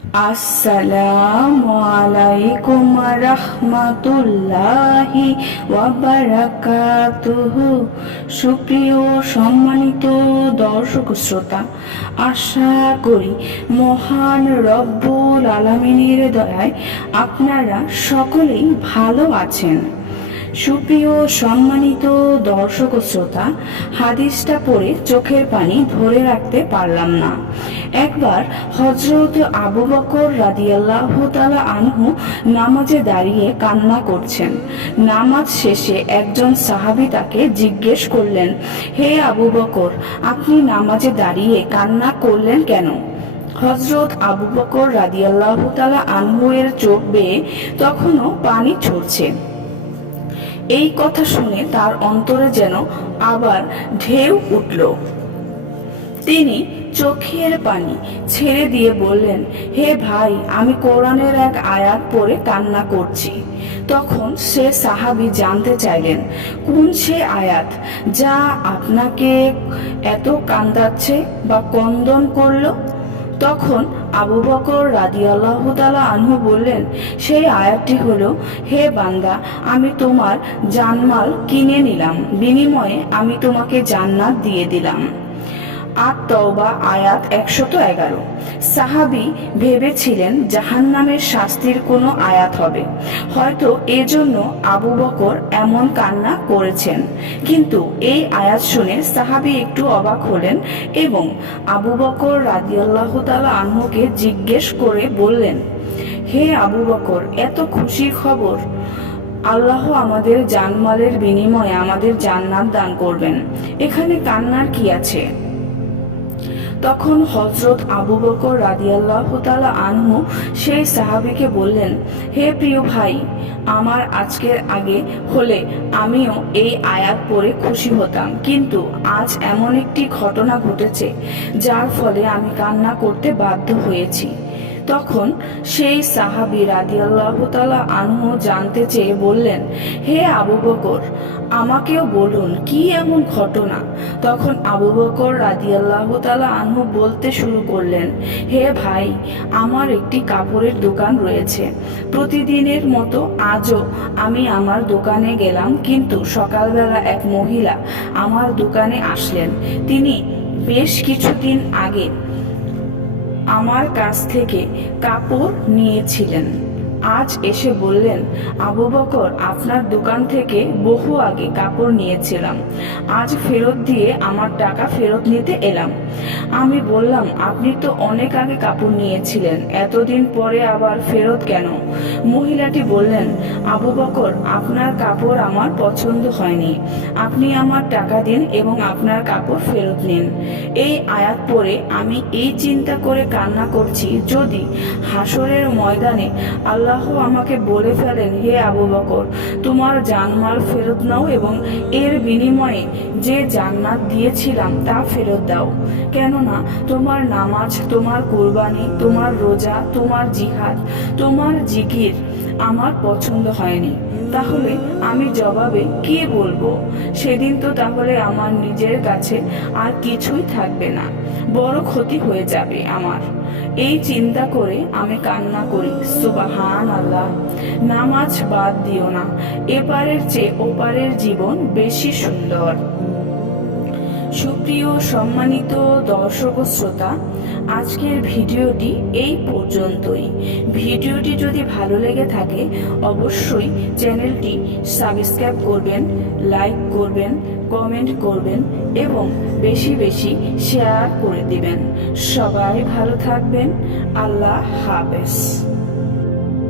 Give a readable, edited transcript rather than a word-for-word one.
আসসালামু আলাইকুম রাহমাতুল্লাহি ওয়া বারাকাতুহু। সুপ্রিয় সম্মানিত দর্শক শ্রোতা, আশা করি মহান রব্বুল আলামিনের দয়ায় আপনারা সকলেই ভালো আছেন। সুপ্রিয় সম্মানিত দর্শক শ্রোতা, হাদিসটা পড়ে চোখের পানি ধরে রাখতে পারলাম না। একবার হযরত আবু বকর রাদিয়াল্লাহু তাআলা আনহু নামাজে দাঁড়িয়ে কান্না করছেন। নামাজ শেষে একজন সাহাবী তাকে জিজ্ঞেস করলেন, হে আবু বকর, আপনি নামাজে দাঁড়িয়ে কান্না করলেন কেন? হযরত আবু বকর রাদিয়াল্লাহু তাআলা আনহু এর চোখ বেয়ে তখনও পানি ঝরছে। এই কথা শুনে তার অন্তরে যেন আবার ঢেউ উঠল। তিনি চোখের পানি ছেড়ে দিয়ে বললেন, হে ভাই, আমি কোরআনের এক আয়াত পড়ে কান্না করছি। তখন সে সাহাবী জানতে চাইলেন, কোন সে আয়াত যা আপনাকে এত কান্দাচ্ছে বা কন্দন করলো? তখন আবু বকর রাদিয়াল্লাহু তাআলা আনহু বললেন, সেই আয়াতটি হলো, হে বান্দা, আমি তোমার জানমাল কিনে নিলাম, বিনিময়ে আমি তোমাকে জান্নাত দিয়ে দিলাম। আত-তাওবা আয়াত 111। সাহাবী ভেবেছিলেন জাহান্নামের শাস্তির কোনো আয়াত হবে, হয়তো এজন্য আবু বকর এমন কান্না করেছেন। কিন্তু এই আয়াত শুনে সাহাবী একটু অবাক হলেন এবং আবু বকর রাদিয়াল্লাহু তাআলা আনহুকে জিজ্ঞেস করে বললেন, হে আবু বকর, এত খুশির খবর! আল্লাহ আমাদের জানমালের বিনিময়ে আমাদের জান্নাত দান করবেন, এখানে কান্নার কি আছে? তখন হযরত আবু বকর রাদিয়াল্লাহু তাআলা আনহু সেই সাহাবীকে বললেন, হে প্রিয় ভাই, আমার আজকের আগে হলে আমিও এই আয়াত পড়ে খুশি হতাম, কিন্তু আজ এমন একটি ঘটনা ঘটেছে যার ফলে আমি কান্না করতে বাধ্য হয়েছি। তখন সেই সাহাবী রাদিয়াল্লাহু তাআলা আনহু জানতে চেয়ে বললেন, হে আবু বকর, আমাকেও বলুন কি এমন ঘটনা? তখন আবু বকর রাদিয়াল্লাহু তাআলা আনহু বলতে শুরু করলেন, হে ভাই, আমার একটি কাপড়ের দোকান রয়েছে। প্রতিদিনের মতো আজও আমি আমার দোকানে গেলাম, কিন্তু সকালবেলা এক মহিলা আমার দোকানে আসলেন। তিনি বেশ কিছুদিন আগে আমার কাছ থেকে কাপড় নিয়েছিলেন। আজ এসে বললেন, আবু বকর, আপনার দোকান থেকে বহু আগে কাপড় নিয়েছিলাম, আজ ফেরত দিয়ে আমার টাকা ফেরত নিতে এলাম। আমি বললাম, আপনি তো অনেক আগে কাপড় নিয়েছিলেন, এতদিন পরে আবার ফেরত কেন? মহিলাটি বললেন, আবু বকর, আপনার কাপড় আমার পছন্দ হয়নি, আপনি আমার টাকা দিন এবং আপনার কাপড় ফেরত নিন। এই আয়াত পড়ে আমি এই চিন্তা করে কান্না করছি, যদি হাসরের ময়দানে আল্লাহ আমাকে বলে ফেলেন, হে আবু বকর, তোমার জানমাল ফেরত নাও এবং এর বিনিময়ে যে জান্নাত দিয়েছিলাম তা ফেরত দাও, কেননা তোমার নামাজ, তোমার কুরবানি, তোমার রোজা, তোমার জিহাদ, তোমার জিকির আমার পছন্দ হয়নি। তাহলে আমি জবাবে কি বলবো? সেদিন তো তাহলে আমার নিজের কাছে আর কিছুই থাকবে না, বড় ক্ষতি হয়ে যাবে আমার। এই চিন্তা করে আমি কান্না করি, সুবহানাল্লাহ। নামাজ বাদ দিও না, এপারের চেয়ে ওপারের জীবন বেশি সুন্দর। সুপ্রিয় সম্মানিত দর্শক শ্রোতা, আজকের ভিডিওটি এই পর্যন্তই। ভিডিওটি যদি ভালো লেগে থাকে অবশ্যই চ্যানেলটি সাবস্ক্রাইব করবেন, লাইক করবেন, কমেন্ট করবেন এবং বেশি বেশি শেয়ার করে দিবেন। সবাই ভালো থাকবেন। আল্লাহ হাফেজ।